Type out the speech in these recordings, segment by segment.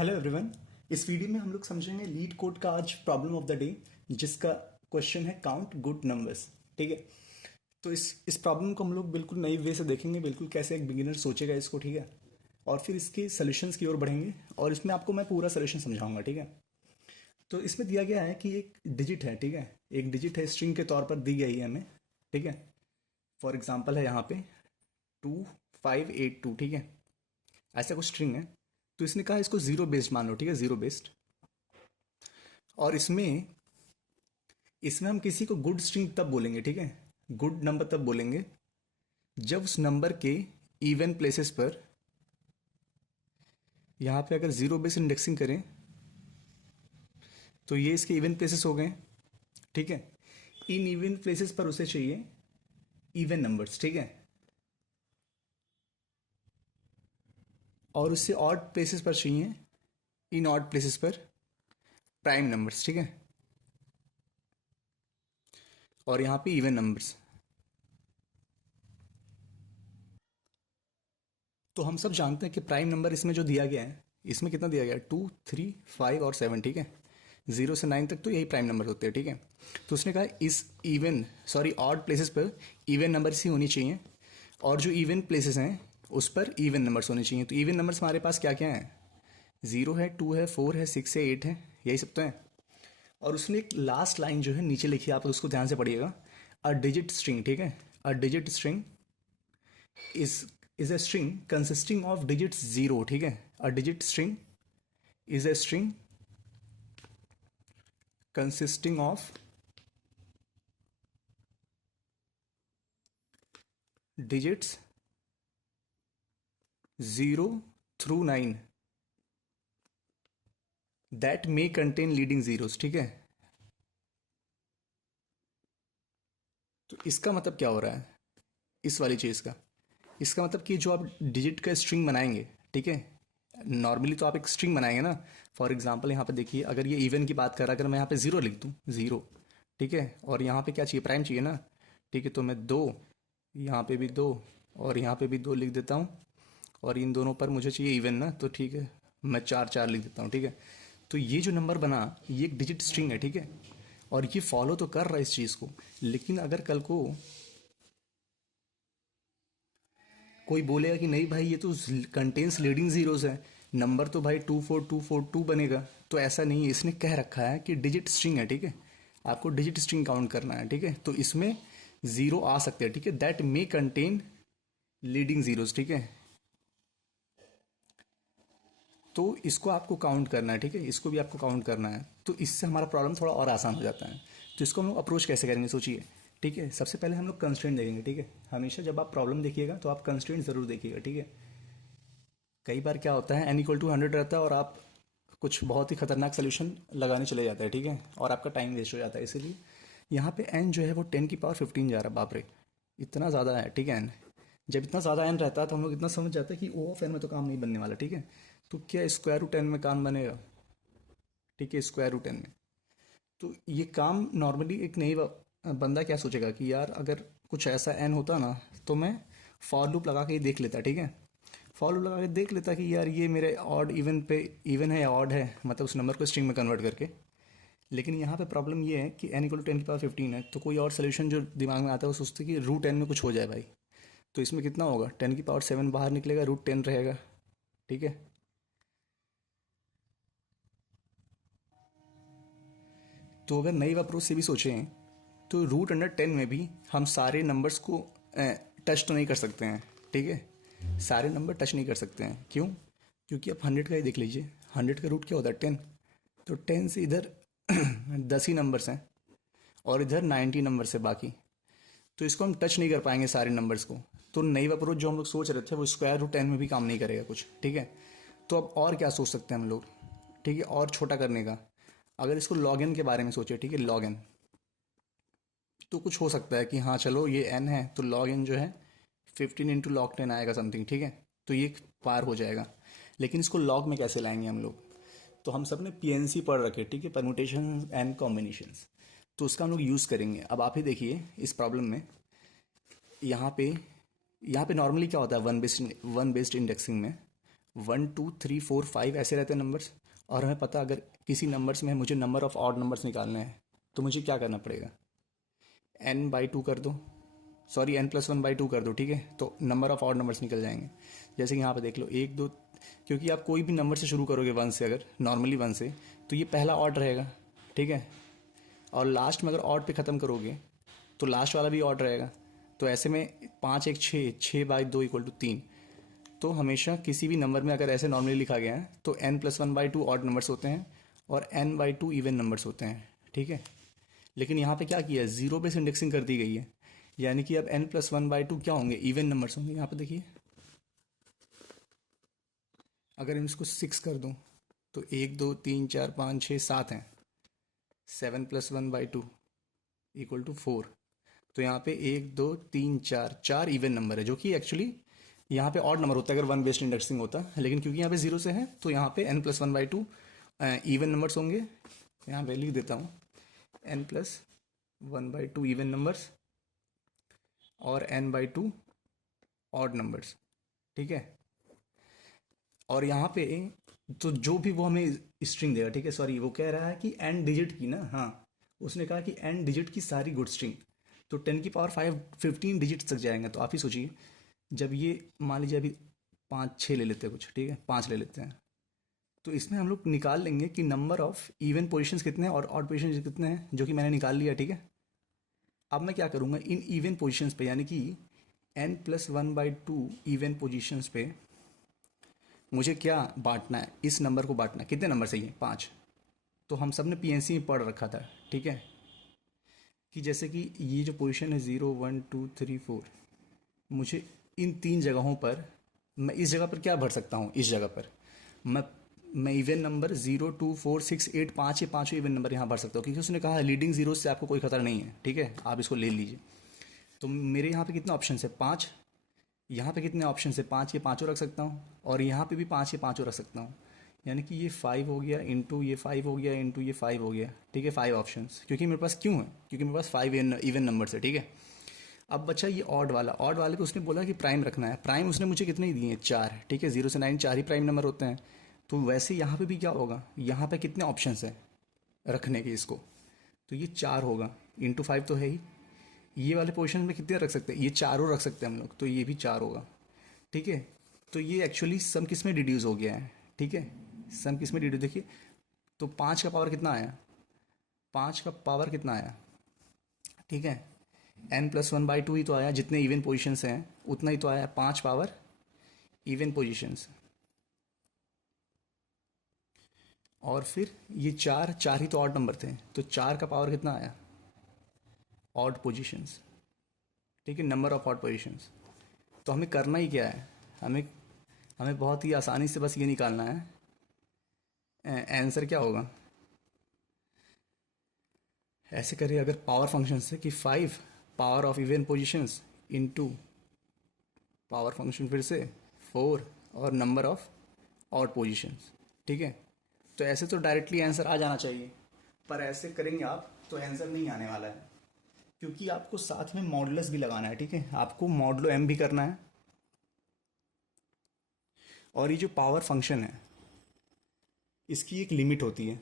Hello everyone. इस video में हम लोग समझेंगे लीड कोड का आज प्रॉब्लम ऑफ द डे, जिसका क्वेश्चन है काउंट गुड नंबर्स। ठीक है, तो इस प्रॉब्लम को हम लोग बिल्कुल नई वे से देखेंगे, बिल्कुल कैसे एक बिगिनर सोचेगा इसको। ठीक है, और फिर इसके सॉल्यूशंस की ओर बढ़ेंगे और इसमें आपको मैं पूरा सॉल्यूशन समझाऊंगा। ठीक है, तो इसमें दिया गया है कि एक डिजिट है। ठीक है, एक डिजिट है, स्ट्रिंग के तौर पर दी गई है हमें। ठीक है, फॉर एग्जाम्पल है यहाँ पे 2582। ठीक है, ऐसा कुछ स्ट्रिंग है। तो इसने कहा इसको जीरो बेस्ड मान लो। ठीक है, जीरो बेस्ड। और इसमें इसमें हम किसी को गुड स्ट्रिंग तब बोलेंगे, ठीक है, गुड नंबर तब बोलेंगे जब उस नंबर के इवन प्लेसेस पर, यहाँ पे अगर जीरो बेस्ड इंडेक्सिंग करें तो ये इसके इवन प्लेसेस हो गए। ठीक है, इन इवन प्लेसेस पर उसे चाहिए इवन नंबर्स। ठीक है, और उससे ऑड प्लेसेस पर चाहिए इन ऑड प्लेसेस पर प्राइम नंबर्स। ठीक है, और यहाँ पे इवन नंबर्स। तो हम सब जानते हैं कि प्राइम नंबर इसमें जो दिया गया है, इसमें कितना दिया गया है, 2, 3, 5 और 7। ठीक है, 0 से 9 तक तो यही प्राइम नंबर होते हैं। ठीक है, तो उसने कहा इस ऑड प्लेसेस पर इवन नंबर्स ही होनी चाहिए, और जो इवन प्लेसेस हैं उस पर इवन नंबर्स होने चाहिए। तो इवन नंबर्स हमारे पास क्या क्या हैं, 0 है, 2 है, 4 है, 6 है, 8 है, यही सब तो है। और उसने एक लास्ट लाइन जो है नीचे लिखी है, आप उसको ध्यान से पढ़िएगा, अ डिजिट स्ट्रिंग। ठीक है, a digit string is is a string consisting of digits zero. ठीक है, a digit string is a string consisting of digits 0 through 9 that may contain leading zeros. ठीक है, तो इसका मतलब क्या हो रहा है इस वाली चीज़ का, इसका मतलब कि जो आप डिजिट का स्ट्रिंग बनाएंगे, ठीक है, नॉर्मली तो आप एक स्ट्रिंग बनाएंगे ना। फॉर एग्जांपल यहाँ पे देखिए, अगर ये इवन की बात कर रहा, अगर मैं यहाँ पे जीरो लिख दूँ, जीरो, ठीक है, और यहाँ पे क्या चाहिए, प्राइम चाहिए ना। ठीक है, तो मैं दो, यहाँ पे भी दो, और यहाँ पे भी दो लिख देता हूँ, और इन दोनों पर मुझे चाहिए इवन ना, तो ठीक है, मैं चार चार लिख देता हूँ। ठीक है, तो ये जो नंबर बना ये एक डिजिट स्ट्रिंग है। ठीक है, और ये फॉलो तो कर रहा है इस चीज़ को, लेकिन अगर कल को कोई बोलेगा कि नहीं भाई ये तो कंटेन्स लीडिंग जीरोस है, नंबर तो भाई 24242 बनेगा, तो ऐसा नहीं है। इसने कह रखा है कि डिजिट स्ट्रिंग है। ठीक है, आपको डिजिट स्ट्रिंग काउंट करना है। ठीक है, तो इसमें जीरो आ सकते हैं। ठीक है, that may contain leading zeros. ठीक है, तो इसको आपको काउंट करना है। ठीक है, इसको भी आपको काउंट करना है, तो इससे हमारा प्रॉब्लम थोड़ा और आसान हो जाता है। तो इसको हम लोग अप्रोच कैसे करेंगे, सोचिए। ठीक है, सबसे पहले हम लोग कंस्ट्रेंट देखेंगे। ठीक है, हमेशा जब आप प्रॉब्लम देखिएगा तो आप कंस्ट्रेंट जरूर देखिएगा। ठीक है, कई बार क्या होता है n=100 रहता है और आप कुछ बहुत ही खतरनाक सोल्यूशन लगाने चले जाते हैं। ठीक है, और आपका टाइम वेस्ट हो जाता है। इसीलिए यहाँ पे n जो है वो 10 की पावर 15 जा रहा है। बाप रे, इतना ज़्यादा है। ठीक है, n जब इतना ज़्यादा n रहता है तो हम लोग इतना समझ जाते हैं कि ओ ऑफ n में तो काम नहीं बनने वाला। ठीक है, तो क्या स्क्वायर रूट n में काम बनेगा। ठीक है, स्क्वायर रूट n में तो ये काम नॉर्मली एक नई बंदा क्या सोचेगा कि यार अगर कुछ ऐसा n होता ना तो मैं फॉर लूप लगा के ही देख लेता। ठीक है, फॉर लूप लगा के देख लेता कि यार ये मेरे ऑड इवन पे इवन है या ऑड है, मतलब उस नंबर को स्ट्रिंग में कन्वर्ट करके। लेकिन यहाँ पे प्रॉब्लम ये है कि n=10 की पावर 15 है, तो कोई और सोल्यूशन जो दिमाग में आता है वो सोचते कि रूट n में कुछ हो जाए भाई। तो इसमें कितना होगा, 10 की पावर 7 बाहर निकलेगा, रूट 10 रहेगा। ठीक है, तो अगर नई अप्रोच से भी सोचें तो रूट अंडर 10 में भी हम सारे नंबर्स को टच तो नहीं कर सकते हैं। ठीक है, सारे नंबर टच नहीं कर सकते हैं। क्यों, क्योंकि आप 100 का ही देख लीजिए, 100 का रूट क्या होता है, 10। तो 10 से इधर 10 ही नंबर्स हैं और इधर 90 नंबर्स है बाकी, तो इसको हम टच नहीं कर पाएंगे सारे नंबर्स को। तो नई अप्रोच जो हम लोग सोच रहे थे वो स्क्वायर रूट 10 में भी काम नहीं करेगा कुछ। ठीक है, तो अब और क्या सोच सकते हैं हम लोग, ठीक है, और छोटा करने का। अगर इसको लॉग एन के बारे में सोचे, ठीक है, लॉग एन, तो कुछ हो सकता है कि हाँ चलो ये एन है तो लॉग एन जो है 15 × log 10 आएगा समथिंग। ठीक है, तो ये पार हो जाएगा। लेकिन इसको लॉग में कैसे लाएंगे हम लोग, तो हम सब ने पीएनसी पढ़ रखे। ठीक है, परमुटेशन एंड कॉम्बिनेशंस, तो उसका हम लोग यूज़ करेंगे। अब आप ही देखिए इस प्रॉब्लम में, यहाँ पे नॉर्मली क्या होता है वन बेस्ड इंडेक्सिंग में, 1 2 3 4 5 ऐसे रहते हैं नंबर्स। और हमें पता अगर किसी नंबर्स में मुझे नंबर ऑफ ऑड नंबर्स निकालने हैं तो मुझे क्या करना पड़ेगा, n/2 कर दो, सॉरी n+1/2 कर दो, ठीक है, तो नंबर ऑफ ऑड नंबर्स निकल जाएंगे। जैसे कि यहाँ पे देख लो 1 2, क्योंकि आप कोई भी नंबर से शुरू करोगे 1 से, अगर नॉर्मली 1 से, तो ये पहला ऑड रहेगा, ठीक है। और लास्ट में अगर ऑड पे ख़त्म करोगे तो लास्ट वाला भी ऑड रहेगा। तो ऐसे में 5 1 6, 6/2 = 3। तो हमेशा किसी भी नंबर में अगर ऐसे नॉर्मली लिखा गया है तो n+1/2 ऑड नंबर्स होते हैं और n/2 इवन नंबर्स होते हैं, ठीक है। लेकिन यहाँ पे क्या किया है, जीरो बेस इंडेक्सिंग कर दी गई है, यानी कि अब n+1/2 क्या होंगे, इवन नंबर्स होंगे। यहाँ पे देखिए, अगर हम इसको 6 कर दूँ तो 1 2 3 4 5 6 7 हैं, 7+1/2 = 4। तो यहाँ पे 1 2 3 4 4 इवन नंबर है, जो कि एक्चुअली यहाँ पे ऑड नंबर होता है अगर वन बेस्ड इंडेक्सिंग होता, लेकिन क्योंकि यहाँ पे जीरो से है तो यहाँ पे n+1/2 इवन नंबर्स होंगे। यहाँ पे लिख देता हूँ n+1/2 इवन नंबर्स और n/2 ऑड नंबर्स, ठीक है। और यहाँ पे तो जो भी वो हमें स्ट्रिंग देगा, ठीक है, सॉरी वो कह रहा है कि n डिजिट की ना, हाँ, उसने कहा कि n डिजिट की सारी गुड स्ट्रिंग, तो 10⁵ 15 डिजिट तक जाएंगे। तो आप ही सोचिए, जब ये मान लीजिए अभी 5 6 ले लेते हैं कुछ, ठीक है, 5 ले लेते हैं, तो इसमें हम लोग निकाल लेंगे कि नंबर ऑफ इवन पोजीशंस कितने हैं और ऑड पोजीशंस कितने हैं, जो कि मैंने निकाल लिया, ठीक है। अब मैं क्या करूँगा, इन इवन पोजीशंस पे, यानी कि n+1/2 इवन पोजीशंस पे मुझे क्या बांटना है, इस नंबर को बांटना है, कितने नंबर से ये 5। तो हम सब ने पीएनसी में पढ़ रखा था, ठीक है, कि जैसे कि ये जो पोजीशन है 0 1 2 3 4, मुझे इन 3 जगहों पर, मैं इस जगह पर क्या भर सकता हूँ, इस जगह पर मैं इवन नंबर 0 2 4 6 8 5 ये पाँचों इवन नंबर यहाँ भर सकता हूँ, क्योंकि उसने कहा लीडिंग जीरो से आपको कोई खतरा नहीं है, ठीक है, आप इसको ले लीजिए। तो मेरे यहाँ पे कितना ऑप्शन है, 5। यहाँ पे कितने ऑप्शन है, 5, ये पाँचों रख सकता हूँ, और यहाँ पे भी 5 ये पाँचों रख सकता हूँ। यानी कि ये 5 हो गया, इंटू ये 5 हो गया, इंटू ये 5 हो गया, ठीक है, 5 ऑप्शंस, क्योंकि मेरे पास क्यों है, क्योंकि मेरे पास 5 इवन नंबर्स है, ठीक है। अब बचा ये ऑड वाला, ऑड वाले को उसने बोला कि प्राइम रखना है, प्राइम उसने मुझे कितने ही दिए हैं, 4, ठीक है, 0 से 9 4 ही प्राइम नंबर होते हैं। तो वैसे यहाँ पे भी क्या होगा, यहाँ पे कितने ऑप्शंस हैं रखने के इसको, तो ये 4 होगा, इंटू 5 तो है ही। ये वाले पोजीशन में कितने रख सकते हैं, ये चारों रख सकते हैं हम लोग, तो ये भी 4 होगा, ठीक है। तो ये एक्चुअली सम किस में डिड्यूस हो गया है, ठीक है, सम किस में डिड्यूस, देखिए, तो 5 का पावर कितना आया, 5 का पावर कितना आया, ठीक है, n+1/2 ही तो आया, जितने इवन पोजीशंस हैं उतना ही तो आया, 5 पावर इवन पोजीशंस। और फिर ये 4 4 ही तो ऑड नंबर थे, तो 4 का पावर कितना आया, ऑड पोजीशंस, ठीक है, नंबर ऑफ ऑड पोजीशंस। तो हमें करना ही क्या है, हमें हमें बहुत ही आसानी से बस ये निकालना है, आंसर क्या होगा, ऐसे करिए, अगर पावर फंक्शन से कि 5 power of even positions into power function फिर से 4 और नंबर ऑफ ऑड पोजीशंस, ठीक है। तो ऐसे तो डायरेक्टली आंसर आ जाना चाहिए, पर ऐसे करेंगे आप तो आंसर नहीं आने वाला है, क्योंकि आपको साथ में मॉडुलस भी लगाना है, ठीक है, आपको मॉडुलो m भी करना है। और ये जो पावर फंक्शन है इसकी एक लिमिट होती है,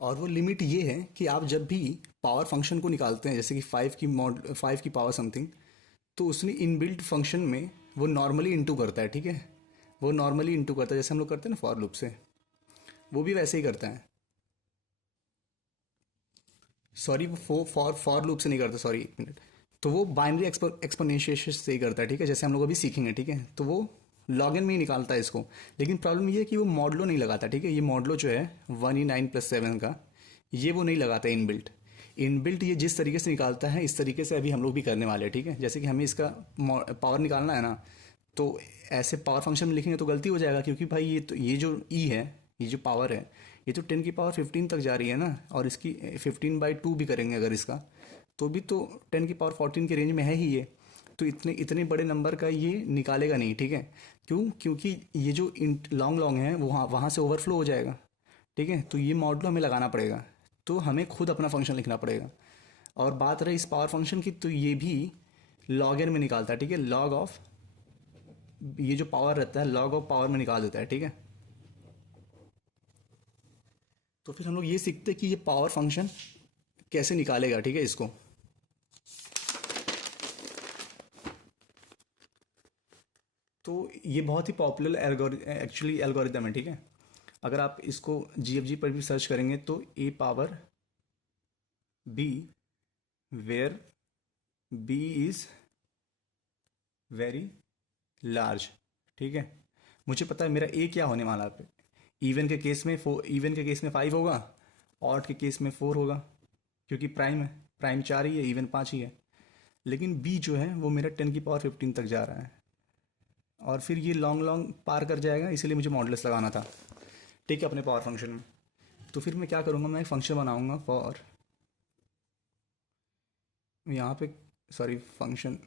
और वो लिमिट ये है कि आप जब भी पावर फंक्शन को निकालते हैं, जैसे कि 5 की पावर समथिंग, तो उसमें इनबिल्ट फंक्शन में वो नॉर्मली इंटू करता है, ठीक है, वो नॉर्मली इंटू करता है, जैसे हम लोग करते हैं ना फॉर लूप से, वो भी वैसे ही करता है। सॉरी, वो फॉर लूप से नहीं करता, सॉरी, एक मिनट, तो वो बाइनरी एक्सपोनेंशिएशन से ही करता है, ठीक है, जैसे हम लोग अभी सीखेंगे, ठीक है, तो वो लॉगिन में ही निकालता है इसको। लेकिन प्रॉब्लम ये है कि वो मॉडलो नहीं लगाता, ठीक है, ये मॉडलो जो है 1e9+7 का, ये वो नहीं लगाता इनबिल्ट। इनबिल्ट ये जिस तरीके से निकालता है, इस तरीके से अभी हम लोग भी करने वाले हैं, ठीक है। जैसे कि हमें इसका पावर निकालना है ना, तो ऐसे पावर फंक्शन में लिखेंगे तो गलती हो जाएगा, क्योंकि भाई ये जो ई है, ये जो पावर है, ये तो 10⁻15 तक जा रही है ना, और इसकी 15/2 भी करेंगे अगर इसका, तो भी तो 10⁻14 के रेंज में है ही ये। तो इतने इतने बड़े नंबर का ये निकालेगा नहीं, ठीक है, क्यों, क्योंकि ये जो लॉन्ग लॉन्ग है वो वहाँ वहाँ से ओवरफ्लो हो जाएगा, ठीक है। तो ये मॉडल हमें लगाना पड़ेगा, तो हमें खुद अपना फंक्शन लिखना पड़ेगा। और बात रही इस पावर फंक्शन की, तो ये भी लॉग एन में निकालता है, ठीक है, लॉग ऑफ ये जो पावर रहता है लॉग ऑफ पावर में निकाल देता है, ठीक है। तो फिर हम लोग ये सीखते हैं कि ये पावर फंक्शन कैसे निकालेगा, ठीक है, इसको। तो ये बहुत ही पॉपुलर एक्चुअली एल्गोरिदम है, ठीक है। अगर आप इसको जीएफजी पर भी सर्च करेंगे तो A power B where B is very large, ठीक है। मुझे पता है मेरा ए क्या होने वाला है। इवन के केस में 5 होगा, ऑड के केस में 4 होगा, क्योंकि प्राइम है, प्राइम 4 ही है, इवन 5 ही है। लेकिन बी जो है वो मेरा 10 की पावर 15 तक जा रहा है, और फिर ये लॉन्ग लॉन्ग पार कर जाएगा, इसीलिए मुझे मॉडुलस लगाना था, ठीक है, अपने पावर फंक्शन में। तो फिर मैं क्या करूँगा, मैं एक फंक्शन बनाऊँगा फॉर यहाँ पे, सॉरी फंक्शन,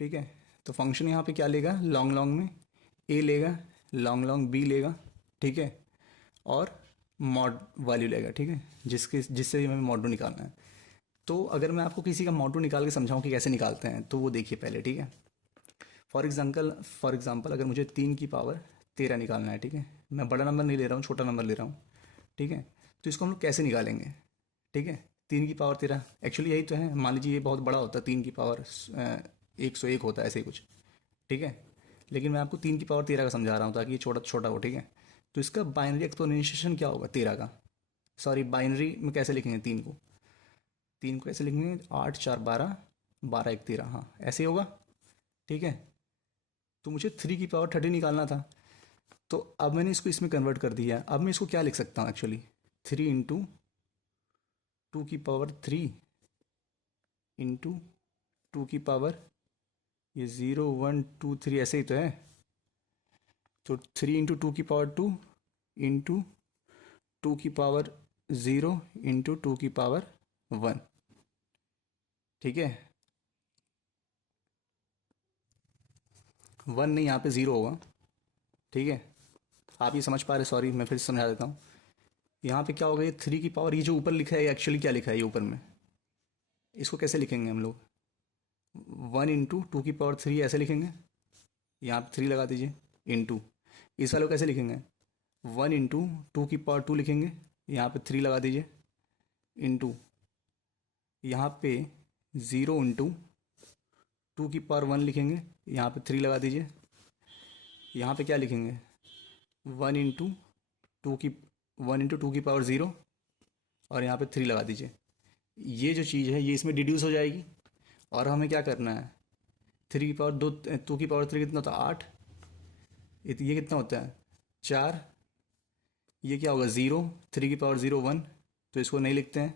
ठीक है। तो फंक्शन यहाँ पे क्या लेगा, लॉन्ग लॉन्ग में ए लेगा, लॉन्ग लॉन्ग बी लेगा, ठीक है, और मॉड वैल्यू लेगा, ठीक है, जिससे हमें मॉडू निकालना है। तो अगर मैं आपको किसी का मॉडू निकाल के समझाऊँ कि कैसे निकालते हैं, तो वो देखिए पहले, ठीक है। फॉर एग्जांपल अगर मुझे 3 की पावर 13 निकालना है, ठीक है, मैं बड़ा नंबर नहीं ले रहा हूँ, छोटा नंबर ले रहा हूँ, ठीक है। तो इसको हम लोग कैसे निकालेंगे, ठीक है। 3 की पावर 13 एक्चुअली यही तो है, मान लीजिए ये बहुत बड़ा होता है, 3 की पावर 101 होता है, ऐसे ही कुछ, ठीक है। लेकिन मैं आपको 3 की पावर 13 का समझा रहा हूँ ताकि ये छोटा छोटा हो, ठीक है। तो इसका बाइनरी एक्सपोनेंशिएशन क्या होगा 13 का, सॉरी बाइनरी में कैसे लिखेंगे 3 को कैसे लिखेंगे, 8 4 12, 12 1 13, हाँ ऐसे ही होगा, ठीक है। तो मुझे 3 की पावर 30 निकालना था, तो अब मैंने इसको इसमें कन्वर्ट कर दिया। अब मैं इसको क्या लिख सकता हूँ एक्चुअली, 3 इंटू 2 की पावर 3 इंटू 2 की पावर, ये 0 1 2 3 ऐसे ही तो है। तो 3 इंटू 2 की पावर 2 इंटू 2 की पावर 0 इंटू 2 की पावर 1, ठीक है। 1 नहीं, यहाँ पे 0 होगा, ठीक है। आप ये समझ पा रहे, सॉरी मैं फिर से समझा देता हूँ। यहाँ पे क्या होगा, ये 3 की पावर, ये जो ऊपर लिखा है एक्चुअली क्या लिखा है ये ऊपर में, इसको कैसे लिखेंगे हम लोग, 1 इंटू 2 की पावर 3 ऐसे लिखेंगे, यहाँ पे 3 लगा दीजिए, इंटू इस वाले को कैसे लिखेंगे, 1 इंटू 2 की पावर 2 लिखेंगे, यहाँ पे 3 लगा दीजिए, इंटू यहाँ पे 0 इंटू 2 की पावर 1 लिखेंगे, यहाँ पे 3 लगा दीजिए, यहाँ पे क्या लिखेंगे, वन इंटू टू की 1 इंटू 2 की पावर 0, और यहाँ पे 3 लगा दीजिए। ये जो चीज़ है ये इसमें डिड्यूस हो जाएगी, और हमें क्या करना है, 2 की पावर 3 कितना होता है, 8, ये कितना होता है, 4, ये क्या होगा 0, 3 की पावर 0 1, तो इसको नहीं लिखते हैं।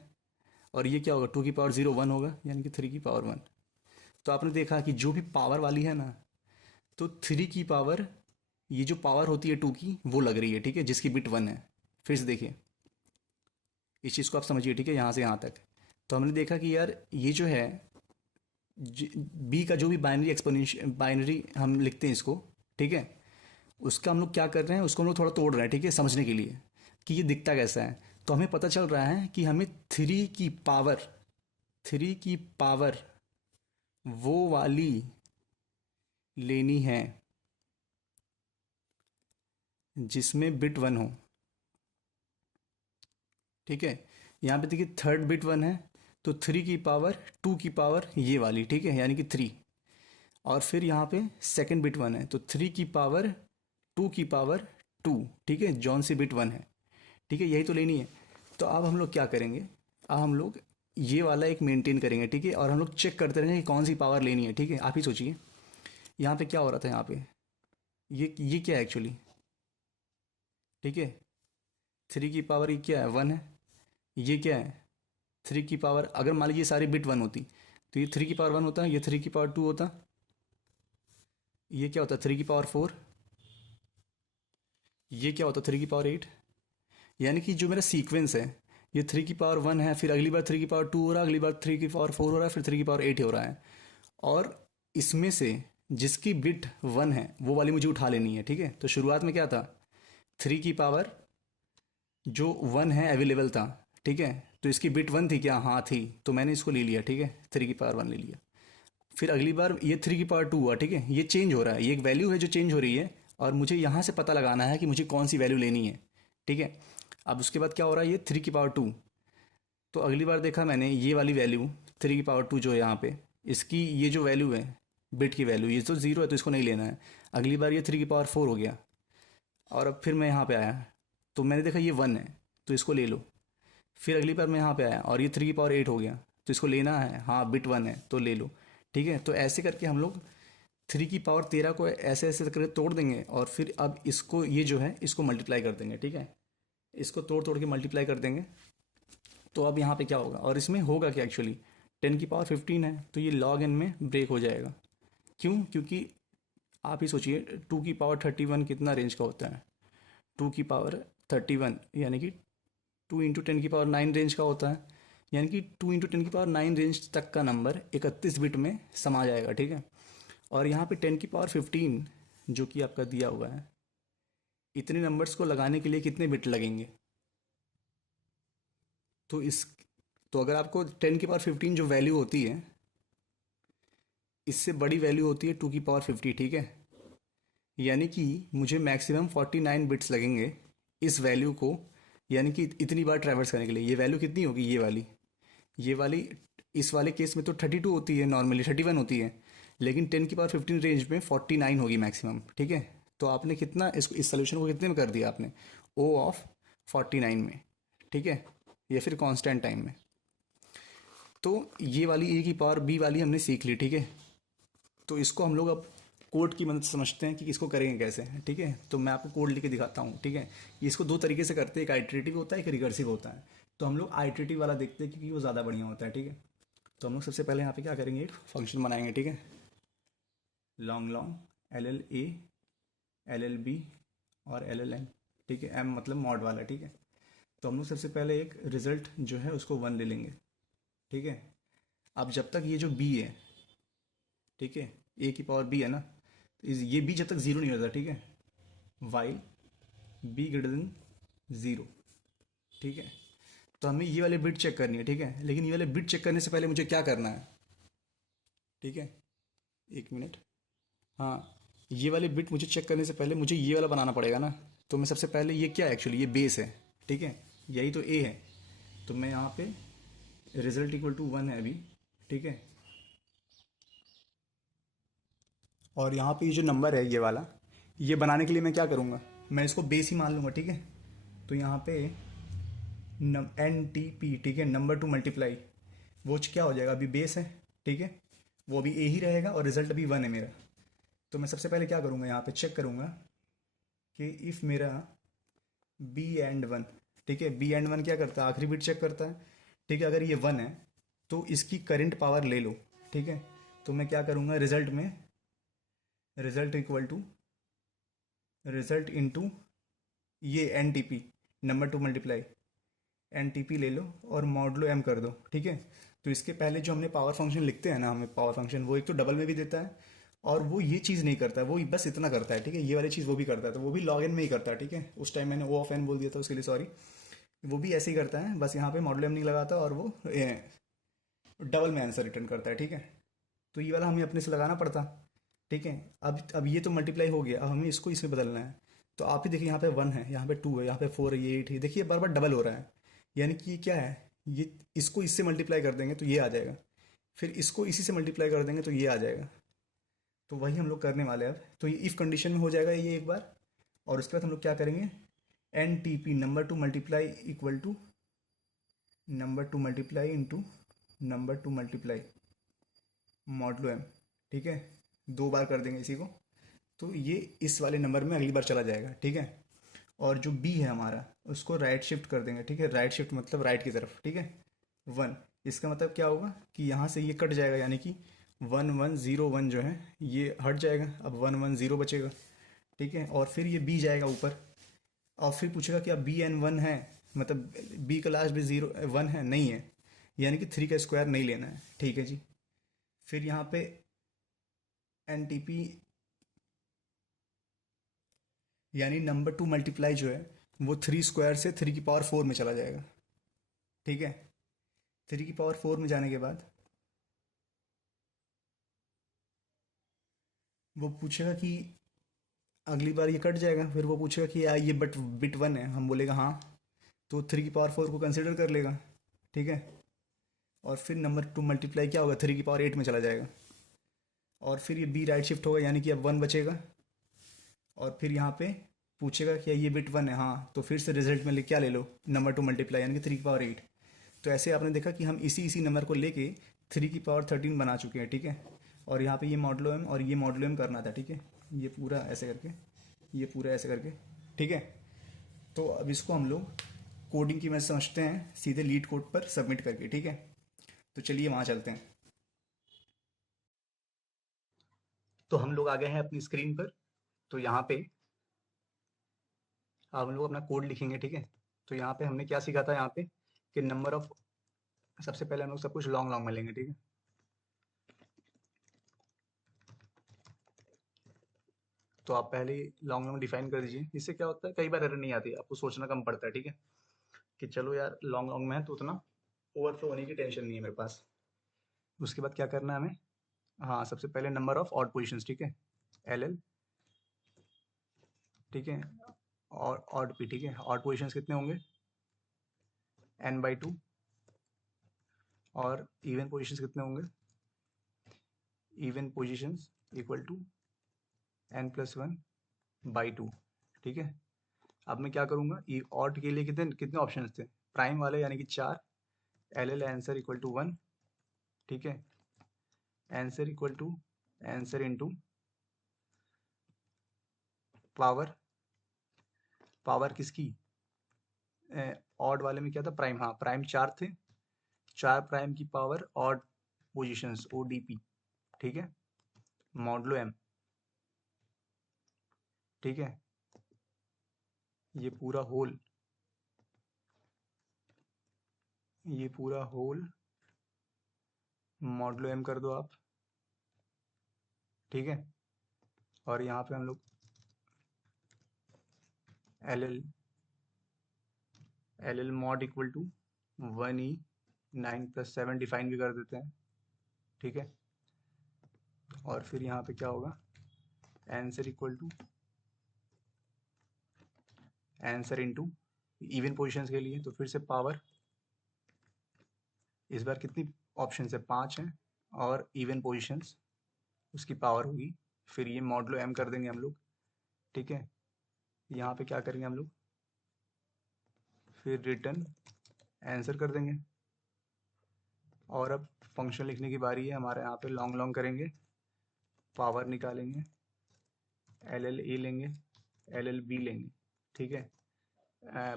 और ये क्या होगा, 2 की पावर 0 1 होगा, यानी कि 3 की पावर 1। तो आपने देखा कि जो भी पावर वाली है ना, तो 3 की पावर, ये जो पावर होती है 2 की वो लग रही है, ठीक है, जिसकी बिट 1 है। फिर से देखिए इस चीज़ को आप समझिए, ठीक है, यहाँ से यहाँ तक। तो हमने देखा कि यार ये जो है बी का जो भी बाइनरी हम लिखते हैं इसको, ठीक है, उसका हम लोग क्या कर रहे हैं, उसको हम लोग थोड़ा तोड़ रहे हैं, ठीक है, समझने के लिए कि ये दिखता कैसा है। तो हमें पता चल रहा है कि हमें 3 की पावर वो वाली लेनी है जिसमें बिट 1 हो, ठीक है। यहाँ पे देखिए थर्ड बिट 1 है, तो 3 की पावर 2 की पावर ये वाली, ठीक है, यानी कि 3। और फिर यहाँ पे सेकंड बिट 1 है, तो 3 की पावर 2 की पावर 2, ठीक है, जौन सी बिट 1 है, ठीक है, यही तो लेनी है। तो अब हम लोग क्या करेंगे, अब हम लोग ये वाला एक मेंटेन करेंगे, ठीक है, और हम लोग चेक करते रहेंगे कि कौन सी पावर लेनी है, ठीक है। आप ही सोचिए यहाँ पे क्या हो रहा था, यहाँ पे ये क्या है एक्चुअली, ठीक है, 3 की पावर ये क्या है, 1 है, ये क्या है, 3 की पावर, अगर मान लीजिए सारी बिट 1 होती तो ये 3 की पावर 1 होता, ये 3 की पावर 2 होता, ये क्या होता 3 की पावर 4, ये क्या होता 3 की पावर 8। यानी कि जो मेरा सीक्वेंस है, ये 3 की पावर 1 है, फिर अगली बार 3 की पावर 2 हो रहा है, अगली बार 3 की पावर 4 हो रहा है, फिर 3 की पावर 8 हो रहा है। और इसमें से जिसकी बिट 1 है वो वाली मुझे उठा लेनी है, ठीक है। तो शुरुआत में क्या था, 3 की पावर जो 1 है अवेलेबल था, ठीक है, तो इसकी बिट 1 थी क्या, हाँ थी, तो मैंने इसको ले लिया, ठीक है, 3 की पावर 1 ले लिया। फिर अगली बार ये 3 की पावर 2 हुआ, ठीक है, ये चेंज हो रहा है, ये एक वैल्यू है जो चेंज हो रही है, और मुझे यहाँ से पता लगाना है कि मुझे कौन सी वैल्यू लेनी है, ठीक है। अब उसके बाद क्या हो रहा है, ये 3 की पावर 2, तो अगली बार देखा मैंने ये वाली वैल्यू 3 की पावर 2 जो है यहाँ पे, इसकी ये जो वैल्यू है, बिट की वैल्यू, ये तो ज़ीरो है तो इसको नहीं लेना है। अगली बार ये 3 की पावर 4 हो गया, और अब फिर मैं यहाँ पे आया तो मैंने देखा ये 1 है तो इसको ले लो। फिर अगली बार मैं यहाँ पे आया और ये 3 की पावर 8 हो गया, तो इसको लेना है, हाँ बिट 1 है तो ले लो, ठीक है। तो ऐसे करके हम लोग 3 की पावर 13 को ऐसे ऐसे करके तोड़ देंगे, और फिर अब इसको ये जो है इसको मल्टीप्लाई कर देंगे, ठीक है। इसको तोड़ तोड़ के मल्टीप्लाई कर देंगे। तो अब यहाँ पे क्या होगा, और इसमें होगा क्या एक्चुअली, 10 की पावर 15 है तो ये लॉग एन में ब्रेक हो जाएगा। क्यों, क्योंकि आप ही सोचिए 2 की पावर 31 कितना रेंज का होता है, 2 की पावर 31 यानी कि 2 × 10 की पावर 9 रेंज का होता है, यानी कि 2 × 10 की पावर 9 रेंज तक का नंबर 31 बिट में समा जाएगा, ठीक है। और यहाँ पे 10 की पावर 15 जो कि आपका दिया हुआ है, इतने नंबर्स को लगाने के लिए कितने बिट लगेंगे, तो इस तो अगर आपको 10 की पावर 15 जो वैल्यू होती है, इससे बड़ी वैल्यू होती है 2 की पावर 50, ठीक है। यानी कि मुझे मैक्सिमम 49 बिट्स लगेंगे इस वैल्यू को, यानी कि इतनी बार ट्रैवर्स करने के लिए। ये वैल्यू कितनी होगी, ये वाली इस वाले केस में तो 32 होती है, नॉर्मली 31 होती है, लेकिन 10 की पावर 15 रेंज में 49 होगी मैक्सिमम, ठीक है। तो आपने कितना इस सोल्यूशन को कितने में कर दिया आपने, ओ ऑफ 49 में, ठीक है, या फिर कांस्टेंट टाइम में। तो ये वाली ए की पावर बी वाली हमने सीख ली, ठीक है। तो इसको हम लोग अब कोड की मदद से समझते हैं कि इसको करेंगे कैसे, ठीक है। तो मैं आपको कोड लिख के दिखाता हूँ, ठीक है। इसको दो तरीके से करते हैं, एक आइटरेटिव होता है, एक रिकर्सिव होता है। तो हम लोग आइटरेटिव वाला देखते हैं क्योंकि वो ज़्यादा बढ़िया होता है, ठीक है। तो हम लोग सबसे पहले यहाँ पे क्या करेंगे, एक फंक्शन बनाएंगे, ठीक है। लॉन्ग लॉन्ग LLA LLB और LLM, ठीक है। M मतलब मॉड वाला, ठीक है। तो हम लोग सबसे पहले एक रिजल्ट जो है उसको 1 ले लेंगे, ठीक है। अब जब तक ये जो B है, ठीक है, A की पावर B है ना, तो ये B जब तक ज़ीरो नहीं होता, ठीक है, वाइल B > 0, ठीक है। तो हमें ये वाले बिट चेक करनी है, ठीक है। लेकिन ये वाले बिट चेक करने से पहले मुझे क्या करना है, ठीक है, एक मिनट, हाँ, ये वाले बिट मुझे चेक करने से पहले मुझे ये वाला बनाना पड़ेगा ना। तो मैं सबसे पहले, ये क्या है एक्चुअली, ये बेस है, ठीक है, यही तो A है। तो मैं यहाँ पे रिजल्ट इक्वल टू 1 है अभी, ठीक है। और यहाँ पे ये जो नंबर है ये वाला, ये बनाने के लिए मैं क्या करूँगा, मैं इसको बेस ही मान लूँगा, ठीक है। तो यहाँ पे NTP, ठीक है, नंबर टू मल्टीप्लाई, वो क्या हो जाएगा, अभी बेस है, ठीक है, वो अभी A ही रहेगा, और रिजल्ट अभी 1 है मेरा। तो मैं सबसे पहले क्या करूँगा, यहाँ पे चेक करूँगा कि इफ़ मेरा B&1, ठीक है, B&1 क्या करता है, आखिरी बिट चेक करता है, ठीक है। अगर ये 1 है तो इसकी करंट पावर ले लो, ठीक है। तो मैं क्या करूँगा, रिजल्ट में result equal to result into ये NTP, number to multiply, NTP ले लो और मॉडलो M कर दो, ठीक है। तो इसके पहले जो हमने पावर फंक्शन लिखते हैं ना, हमें पावर फंक्शन, वो एक तो डबल में भी देता है, और वो ये चीज़ नहीं करता है, वो बस इतना करता है, ठीक है। ये वाली चीज़ वो भी करता है, तो वो भी log n में ही करता है, ठीक है। उस टाइम मैंने O ऑफ n बोल दिया था, उसके लिए सॉरी। वो भी ऐसे ही करता है, बस यहाँ पे मॉडल M नहीं लगाता, और वो डबल में आंसर रिटर्न करता है, ठीक है। तो ये वाला हमें अपने से लगाना पड़ता, ठीक है। अब ये तो मल्टीप्लाई हो गया, अब हमें इसको इसमें बदलना है। तो आप ही देखिए, यहाँ पे 1 है, यहाँ पे 2 है, यहाँ पे 4 है, ये 8 है, देखिए बार बार डबल हो रहा है। यानी कि ये क्या है, ये इसको इससे मल्टीप्लाई कर देंगे तो ये आ जाएगा, फिर इसको इसी से मल्टीप्लाई कर देंगे तो ये आ जाएगा। तो वही हम लोग करने वाले हैं अब। तो ये इफ़ कंडीशन में हो जाएगा ये एक बार, और उसके बाद हम लोग क्या करेंगे, NTP, number to multiply equal to number to multiply into number to multiply modulo M, ठीक है। 2 बार कर देंगे इसी को, तो ये इस वाले नंबर में अगली बार चला जाएगा, ठीक है। और जो B है हमारा, उसको राइट शिफ्ट कर देंगे, ठीक है। राइट शिफ्ट मतलब राइट की तरफ, ठीक है, 1। इसका मतलब क्या होगा कि यहाँ से ये कट जाएगा, यानी कि 1101 जो है ये हट जाएगा, अब 110 बचेगा, ठीक है। और फिर ये B जाएगा ऊपर, और फिर पूछेगा कि अब BN1 है, मतलब B का लास्ट भी 1 है, नहीं है, यानी कि 3 का स्क्वायर नहीं लेना है, ठीक है जी। फिर यहाँ पे NTP यानी नंबर टू मल्टीप्लाई जो है वो 3 स्क्वायर से 3 की पावर 4 में चला जाएगा, ठीक है। 3 की पावर 4 में जाने के बाद वो पूछेगा कि अगली बार ये कट जाएगा, फिर वो पूछेगा कि यार ये बट बिट 1 है, हम बोलेगा हाँ, तो 3 की पावर 4 को कंसिडर कर लेगा। ठीक है। और फिर नंबर 2 मल्टीप्लाई क्या होगा, 3 की पावर 8 में चला जाएगा। और फिर ये बी राइट शिफ्ट होगा, यानी कि अब 1 बचेगा। और फिर यहाँ पे पूछेगा कि ये बिट 1 है, हाँ, तो फिर से रिजल्ट में क्या ले लो, नंबर 2 मल्टीप्लाई यानी कि 3 की पावर 8। तो ऐसे आपने देखा कि हम इसी इसी नंबर को लेके 3 की पावर 13 बना चुके हैं। ठीक है। और यहाँ पे ये मॉडलो एम और ये मॉडलो एम करना था। ठीक है। ये पूरा ऐसे करके, ये पूरा ऐसे करके। ठीक है। तो अब इसको हम लोग कोडिंग की मदद से समझते हैं, सीधे लीड कोड पर सबमिट करके। ठीक है। तो चलिए वहाँ चलते हैं। तो हम लोग आ गए हैं अपनी स्क्रीन पर। तो यहाँ पे अब हम लोग अपना कोड लिखेंगे। ठीक है। तो यहाँ पे हमने क्या सीखा था, यहाँ पे कि नंबर ऑफ, सबसे पहले हम लोग सब कुछ लॉन्ग लॉन्ग में लेंगे। ठीक है। तो आप पहले लॉन्ग लॉन्ग डिफाइन कर दीजिए। इससे क्या होता है, कई बार एरर नहीं आती, आपको सोचना कम पड़ता है। ठीक है। कि चलो यार लॉन्ग लॉन्ग में है तो उतना ओवरफ्लो होने की टेंशन नहीं है मेरे पास। उसके बाद क्या करना है हमें, हाँ, सबसे पहले नंबर ऑफ ऑड पोजिशंस। ठीक है। L L. ठीक है। और ऑड पी। ठीक है। ऑड पोजिशंस कितने होंगे, n/2। और इवन पोजिशंस कितने होंगे, even positions equal to n+1/2। ठीक है। अब मैं क्या करूंगा, ऑड के लिए कितने कितने ऑप्शंस थे, प्राइम वाले यानी कि 4। L L answer equal to 1। ठीक है। Answer equal to answer into power. Power किसकी, ऑड वाले में क्या था, प्राइम, हाँ, प्राइम 4 थे। 4 प्राइम की पावर ऑड पोजिशंस, ODP। ठीक है। Modulo M. ठीक है। ये पूरा होल, ये पूरा होल मॉडलो एम कर दो आप। ठीक है। और यहाँ पे हम लोग L L mod equal to 1E9+7 define भी कर देते हैं। ठीक है। और फिर यहाँ पे क्या होगा, answer equal to answer into even positions के लिए तो फिर से पावर, इस बार कितनी ऑप्शन है, 5 हैं। और इवन पोजीशंस उसकी पावर होगी। फिर ये मॉडलो एम कर देंगे हम लोग। ठीक है। यहाँ पे क्या करेंगे हम लोग, फिर रिटर्न आंसर कर देंगे। और अब फंक्शन लिखने की बारी है हमारे, यहाँ पे लॉन्ग लॉन्ग करेंगे, पावर निकालेंगे, LL A लेंगे, LL B लेंगे। ठीक है।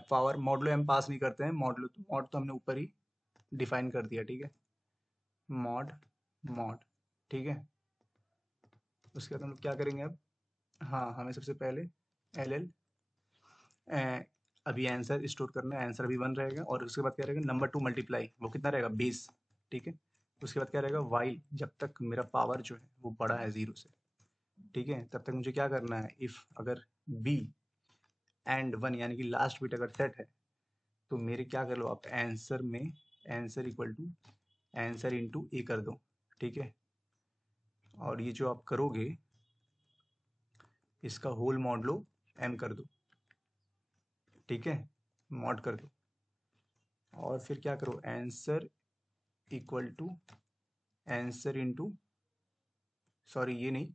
पावर मॉडलो एम पास नहीं करते हैं, मॉड तो हमने ऊपर ही डिफाइन कर दिया। ठीक है। Mod mod. ठीक है। उसके बाद हम लोग क्या करेंगे अब, हाँ, हमें सबसे पहले एल एल, अभी आंसर स्टोर करना है, आंसर अभी 1 रहेगा। और उसके बाद क्या रहेगा, नंबर 2 मल्टीप्लाई, वो कितना रहेगा, बेस। ठीक है। उसके बाद क्या रहेगा, वाइल, जब तक मेरा पावर जो है वो बड़ा है 0 से। ठीक है। तब तक मुझे क्या करना है, इफ़ अगर बी एंड 1 यानी कि लास्ट बिट अगर सेट है, तो मेरे क्या कर लो आप, आंसर में answer equal to answer into A कर दो। ठीक है। और ये जो आप करोगे, इसका होल मॉडलो एम कर दो। ठीक है। मॉड कर दो। और फिर क्या करो, answer equal to answer into, sorry ये नहीं,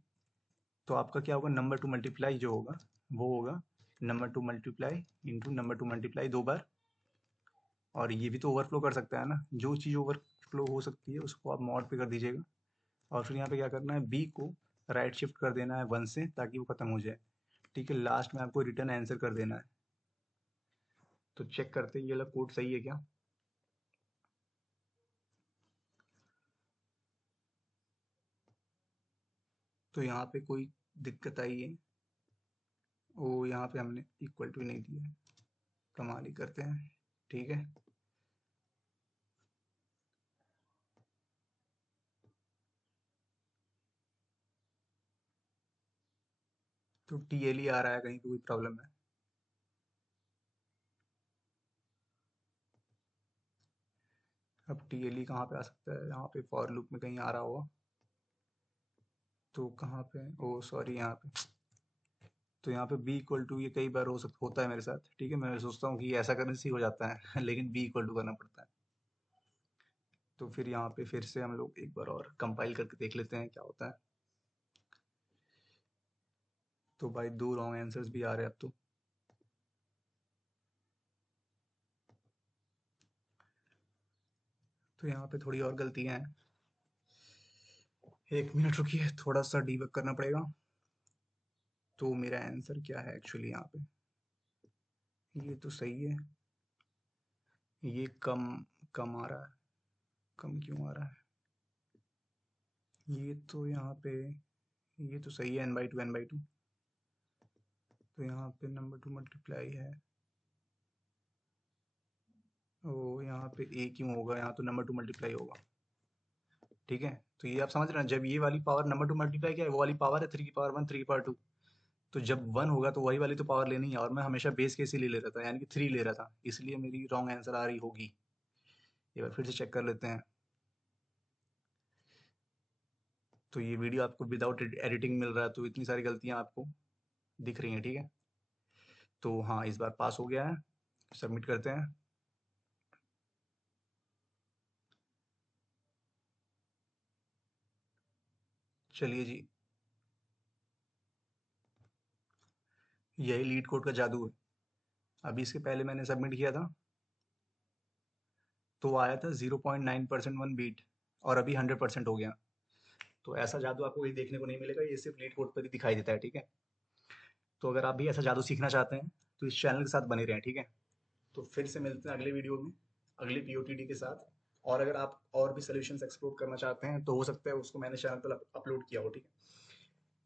तो आपका क्या होगा, नंबर 2 मल्टीप्लाई जो होगा वो होगा number 2 multiply into number 2 multiply 2 बार। और ये भी तो ओवरफ्लो कर सकता है ना, जो चीज़ ओवरफ्लो हो सकती है उसको आप मॉड पे कर दीजिएगा। और फिर यहाँ पे क्या करना है, बी को राइट शिफ्ट कर देना है 1 से, ताकि वो खत्म हो जाए। ठीक है। लास्ट में आपको रिटर्न आंसर कर देना है। तो चेक करते हैं ये वाला कोड सही है क्या। तो यहाँ पे कोई दिक्कत आई है, ओ यहाँ पे हमने इक्वल टू नहीं दिया है, कमाल ही करते हैं। ठीक है। तो TLE आ रहा है, कहीं पे कोई प्रॉब्लम है। अब TLE कहाँ पे आ सकता है, यहाँ पे फॉर लूप में कहीं आ रहा होगा। तो कहाँ पे, ओ सॉरी, यहाँ पे। तो यहाँ पे बी इक्वल टू, ये कई बार होता है मेरे साथ, ठीक है, मैं सोचता हूँ कि ऐसा करने से ही हो जाता है लेकिन बी इक्वल टू करना पड़ता है। तो फिर यहाँ पे फिर से हम लोग एक बार और कंपाइल करके देख लेते हैं क्या होता है। तो भाई दो रॉन्ग आंसर्स भी आ रहे हैं अब तो यहाँ पे थोड़ी और गलतियाँ हैं। एक मिनट रुकिए, थोड़ा सा डीबग करना पड़ेगा। तो मेरा आंसर क्या है एक्चुअली यहाँ पे, ये तो सही है, ये कम कम आ रहा है, कम क्यों आ रहा है, ये तो यहाँ पे, ये तो सही है, n/2 n/2। तो यहाँ पे नंबर टू मल्टीप्लाई है, ओ यहाँ पे a क्यों होगा, यहाँ तो नंबर टू मल्टीप्लाई होगा, ठीक है। तो ये आप समझ रहे हैं, जब ये वाली पावर नंबर टू मल्टीप्लाई क्या है, वो वाली पावर है 3 की पावर 1 3 की पावर 2। तो जब 1 होगा तो वही वाली तो पावर लेनी है, और मैं हमेशा बेस केस ही ले लेता था, यानी कि 3 ले रहा था, इसलिए मेरी रॉन्ग आंसर आ रही होगी। एक बार फिर से चेक कर लेते हैं। तो ये वीडियो आपको विदाउट एडिटिंग मिल रहा है, तो इतनी सारी गलतियां आपको दिख रही हैं, ठीक है। तो हाँ, इस बार पास हो गया है, सबमिट करते हैं। चलिए जी, यही लीड कोड का जादू है। अभी इसके पहले मैंने सबमिट किया था, तो वो आया था 0.9% 1 बीट, और अभी 100% हो गया। तो ऐसा जादू आपको कहीं देखने को नहीं मिलेगा, ये सिर्फ लीड कोड पर ही दिखाई देता है, ठीक है। तो अगर आप भी ऐसा जादू सीखना चाहते हैं तो इस चैनल के साथ बने रहें, ठीक है। तो फिर से मिलते हैं अगले वीडियो में, अगली पीओटीडी के साथ। और अगर आप और भी सोल्यूशंस एक्सप्लोर करना चाहते हैं तो हो सकता है उसको मैंने चैनल पर अपलोड किया हो, ठीक है।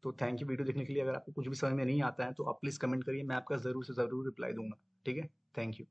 तो थैंक यू वीडियो देखने के लिए। अगर आपको कुछ भी समझ में नहीं आता है तो आप प्लीज़ कमेंट करिए, मैं आपका ज़रूर से ज़रूर रिप्लाई दूंगा, ठीक है। Thank you.